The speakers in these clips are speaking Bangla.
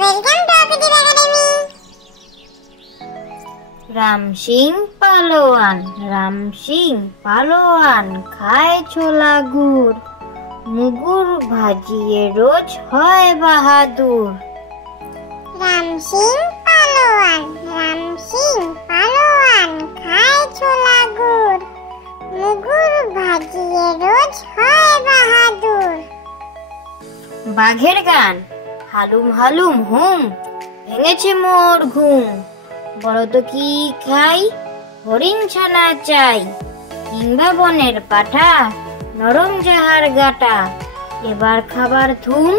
ওয়েলকাম টু অকুটিভ একাডেমি। রাম সিং পালোয়ান খায় ছোলা গুড়, মুগুর ভাজিয়ে রোজ হয় বাহাদুর। রাম সিং পালোয়ান খায় ছোলা গুড়, মুগুর ভাজিয়ে রোজ হয় বাহাদুর। বাঘের গান হালুম হালুম হুম, ভেঙেছে মোর ঘুম। বলতো কি খাই, হরিণ ছানা চাই, কিংবা বনের পাঠা, নরম যাহার গাটা। এবার খাবার থুম,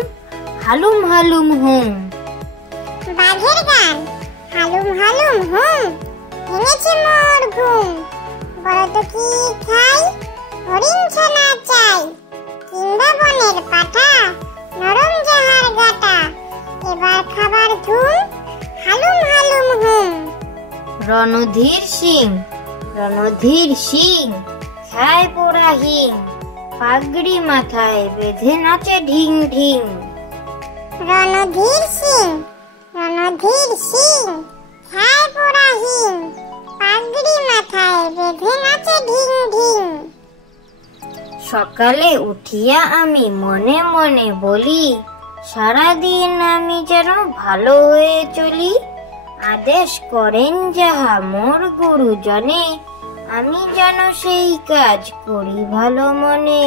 হালুম হালুম হুম। বাঘের গান হালুম হালুম হুম, ভেঙেছে মোর ঘুম। বলতো কি খাই, হরিণ ছানা চাই, কিংবা বনের পাঠা, নরম যাহার গাটা। এবার খাবার ধুম, হালুম হালুম হুম। রণধীর সিং খায় পোড়া হিং, পাগড়ি মাথায় বেঁধে নাচে ঢিং ঢিং। রণধীর সিং খায় পোড়া হিং, পাগড়ি মাথায় বেঁধে নাচে ঢিং ঢিং। সকালে উঠিয়া আমি মনে মনে বলি, সারাদিন আমি যেন ভালো হয়ে চলি। আদেশ করেন যাহা মোর গুরুজনে, আমি যেন সেই কাজ করি ভালো মনে।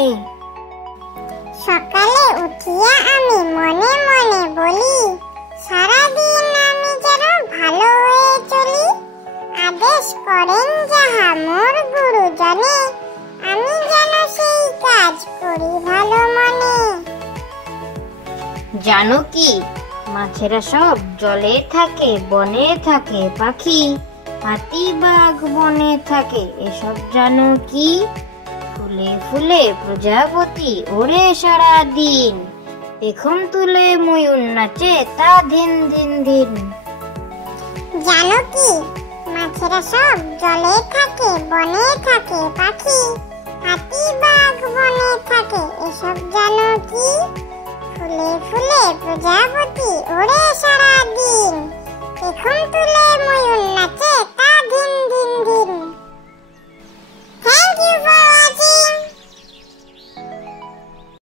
সকালে উঠিয়া আমি মনে মনে বলি, সারাদিন আমি যেন ভালো হয়ে চলি। আদেশ করেন যাহা মোর গুরুজনে, আমি যেন সেই কাজ করি ভালো মনে। জানো কি, মাছেরা সব জলে থাকে, বনে থাকে পাখি, হাতি বাঘ বনে থাকে, এসব জানো কি? ফুলে ফুলে প্রজাপতি ওরে সারা দিন, পেখম তুলে ময়ূর নাচে তা ধিন ধিন ধিন। জানো কি, মাছেরা সব জলে থাকে, বনে থাকে পাখি, হাতি বাঘ বনে থাকে, এসব জানো কি? ফুলে ফুলে প্রজাপতি ওরে